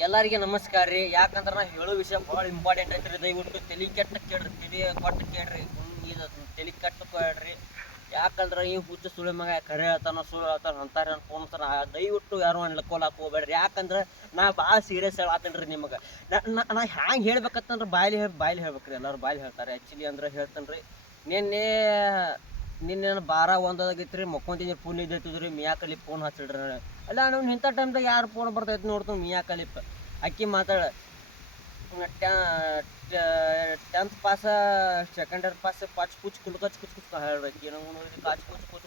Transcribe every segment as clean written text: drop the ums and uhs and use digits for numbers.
ಎಲ್ಲರಿಗೆ ನಮಸ್ಕಾರ ರೀ. ಯಾಕಂದ್ರೆ ನಾ ಹೇಳೋ ವಿಷಯ ಭಾಳ ಇಂಪಾರ್ಟೆಂಟ್ ಐತ್ರಿ. ದಯವಿಟ್ಟು ತಲೆ ಕೆಟ್ಟ ಕೇಳ್ರಿ, ತಲೆ ಕೊಟ್ಟು ಕೇಳ್ರಿ, ಇದು ತಲೆ ಕೆಟ್ಟು ಕೇಳ್ರಿ. ಯಾಕಂದ್ರೆ ಈ ಹುಚ್ಚ ಸುಳಿ ಮಗ ಕರೆ ಹೇಳ್ತಾನ ಸುಳ್ಳು ಹೇಳ್ತಾನ ಅಂತಾರೆ ಅನ್ಕೊಂತಾನ. ದಯವಿಟ್ಟು ಯಾರು ಅನ್ಕೋಲಾಕ ಹೋಗ್ಬೇಡ್ರಿ. ಯಾಕಂದ್ರೆ ನಾ ಭಾಳ ಸೀರಿಯಸ್ ಹೇಳತ್ತೇನೆ ರೀ ನಿಮಗೆ. ನಾ ಹ್ಯಾಂಗೆ ಹೇಳ್ಬೇಕಂತಂದ್ರೆ ಬಾಯ್ಲಿ ಹೇಳ್ಬೇಕ್ರಿ. ಎಲ್ಲರೂ ಬಾಯ್ಲಿ ಹೇಳ್ತಾರೆ. ಆ್ಯಕ್ಚುಲಿ ಅಂದ್ರೆ ಹೇಳ್ತಾನೆ ರೀ. ನಿನ್ನೆ ಬಾರ ಒಂದಾಗೈತೆ ರೀ, ಮಕ್ಕೊಂತಿದ್ರಿ, ಫೋನ್ ಇದ್ದೈತಿದ್ರಿ. ಮಿಯಾ ಕಲಿಪ್ ಫೋನ್ ಹಚ್ಚಿಡ್ರಿ. ಅಲ್ಲ ನಾವು ಇಂಥ ಟೈಮ್ದಾಗ ಯಾರು ಫೋನ್ ಬರ್ತೈತೆ ನೋಡ್ತಾನೆ. ಮಿಯಾ ಕಲಿಪ್ ಅಕ್ಕಿ ಮಾತಾಡ 10th pass, second year pass, ಪಾಚ್ ಕುಚ್ ಕುಚ್ ಹೇಳ್ಬೇಕು. ಏನೋ ಕಾಚ್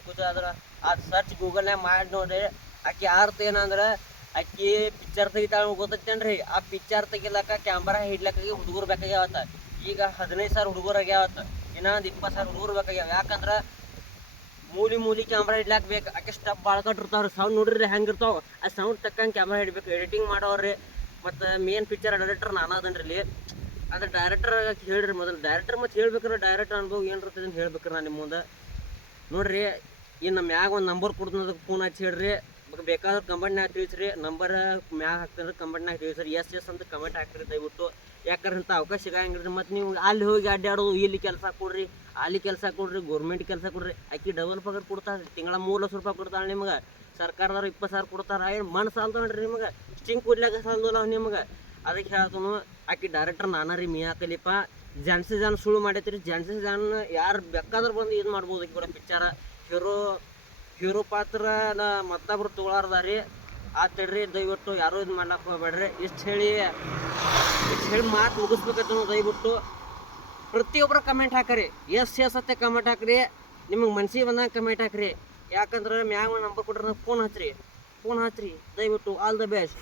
ಕುಚ್ ಆದ್ರೆ ಅದು ಸರ್ಚ್ ಗೂಗಲ್ನಾಗ ಮಾಡಿ ನೋಡ್ರಿ. ಆಕಿ ಅರ್ಥ ಏನಂದ್ರೆ ಆಕಿ ಪಿಕ್ಚರ್ ತೆಗಿತಾಳೆ ಗೊತ್ತೈತೇನ್ರಿ. ಆ ಪಿಕ್ಚರ್ ತೆಗಿಲಕ್ಕ ಕ್ಯಾಮ್ರಾ ಹಿಡ್ಲಕ್ಕಾಗಿ ಹುಡುಗರು ಬೇಕಾಗ್ಯಾವತ್ತ. ಈಗ 15,000 ಹುಡುಗರು ಆಗ್ಯಾವತ್ತ. ಇನ್ನೊಂದು 20,000 ಹುಡುಗರು ಬೇಕಾಗ್ಯಾವ. ಯಾಕಂದ್ರೆ ಮೂಲಿ ಕ್ಯಾಮ್ರಾ ಹಿಡ್ಲಾಕ್ ಬೇಕು. ಆಕೆ ಸ್ಟಪ್ ಬಾಳ್ಕೊಟ್ಟಿರ್ತಾವ್ರಿ. ಸೌಂಡ್ ನೋಡ್ರಿ ಹೆಂಗಿರ್ತಾವ. ಆ ಸೌಂಡ್ ತಕ್ಕಂಗೆ ಕ್ಯಾಮ್ರಾ ಹಿಡ್ಬೇಕು. ಎಡಿಟಿಂಗ್ ಮಾಡೋವ್ರಿ. ಮತ್ತು ಮೇನ್ ಪಿಕ್ಚರ್ ಡೈರೆಕ್ಟರ್ ನಾನು ಅದನ್ರಿ ಇಲ್ಲಿ. ಅದು ಡೈರೆಕ್ಟರ್ ಹೇಳ್ರಿ ಮೊದಲು. ಡೈರೆಕ್ಟರ್ ಮತ್ತು ಹೇಳ್ಬೇಕ್ರೆ ಡೈರೆಕ್ಟರ್ ಅನುಭವ ಏನು ಇರ್ತದೆ ಅಂತ ಹೇಳ್ಬೇಕ್ರಿ ನಾನು ನಿಮ್ಮ ಮುಂದೆ. ನೋಡಿರಿ, ಇನ್ನು ಮ್ಯಾಗ ಒಂದು ನಂಬರ್ ಕೊಡ್ತೀನಿ, ಅದಕ್ಕೆ ಫೋನ್ ಹಚ್ಚಿ ಹೇಳ್ರಿ. ಬೇಕಾದ್ರೆ ಕಮೆಂಟ್ನಾಗ ತಿಳಿಸ್ರಿ. ನಂಬರ್ ಮ್ಯಾಗ ಹಾಕ್ತಾರೆ, ಕಮೆಂಟ್ನಾಗ ತಿಳಿಸ್ರಿ. ಎಸ್ ಅಂತ ಕಮೆಂಟ್ ಹಾಕ್ರಿ ದಯವಿಟ್ಟು. ಯಾಕಂದ್ರೆ ಇಂಥ ಅವಕಾಶ ಸಿಗಂಗಿಲ್ಲ. ಮತ್ತು ನೀವು ಅಲ್ಲಿ ಹೋಗಿ ಅಡ್ಡಾಡೋದು, ಇಲ್ಲಿ ಕೆಲಸ ಕೊಡ್ರಿ, ಅಲ್ಲಿ ಕೆಲಸ ಕೊಡ್ರಿ, ಗೌರ್ಮೆಂಟ್ ಕೆಲಸ ಕೊಡ್ರಿ. ಆಕಿ ಡಬಲ್ ಪಗಾರ ಕೊಡ್ತಾರೆ. ತಿಂಗಳ 3 ಲಕ್ಷ ರೂಪಾಯಿ ಕೊಡ್ತಾಳೆ ನಿಮ್ಗೆ. ಸರ್ಕಾರದವ್ರು 20,000 ಕೊಡ್ತಾರೆ. ಏನು ಮಣ್ಣು ಸಾಲ್ತು ನೋಡ್ರಿ ನಿಮ್ಗೆ. ಸ್ಟಿಂಗ್ ಕುಡ್ಲಾಕ ಸಾಲಲ್ಲ ನಿಮ್ಗೆ. ಅದಕ್ಕೆ ಹೇಳ್ತಾನು, ಆಕಿ ಡೈರೆಕ್ಟರ್ ನಾನ ರೀ, ಮಿಯಾ ಖಲೀಫಾ. ಜಾನ್ಸಿ ಜಾನ್ ಸುಳ್ಳು ಮಾಡೈತ್ರಿ. ಜಾನ್ಸಿ ಜಾನ್ ಯಾರು ಬೇಕಾದ್ರೆ ಬಂದು ಇದು ಮಾಡ್ಬೋದು. ಆಕಿ ಕೂಡ ಪಿಕ್ಚರ ಹೀರೋ ಪಾತ್ರ ಮತ್ತೊಬ್ರು ತೊಗೊಳಾರ್ದಾರಿ. ಆತಡ್ರಿ, ದಯವಿಟ್ಟು ಯಾರೂ ಇದು ಮಾಡ್ಲಾಕ ಹೋಗ್ಬೇಡ್ರಿ. ಇಷ್ಟು ಹೇಳಿ ಮಾತು ಮುಗಿಸ್ಬೇಕಂತ ದಯವಿಟ್ಟು ಪ್ರತಿಯೊಬ್ಬರು ಕಮೆಂಟ್ ಹಾಕ್ರಿ. ಎಸ್ ಅತ್ತೆ ಕಮೆಂಟ್ ಹಾಕ್ರಿ. ನಿಮಗೆ ಮನ್ಸಿಗೆ ಬಂದಾಗ ಕಮೆಂಟ್ ಹಾಕ್ರಿ. ಯಾಕಂದ್ರೆ ಮ್ಯಾಗ ನಂಬರ್ ಕೊಟ್ರೆ ಫೋನ್ ಹಚ್ರಿ ದಯವಿಟ್ಟು. All the best.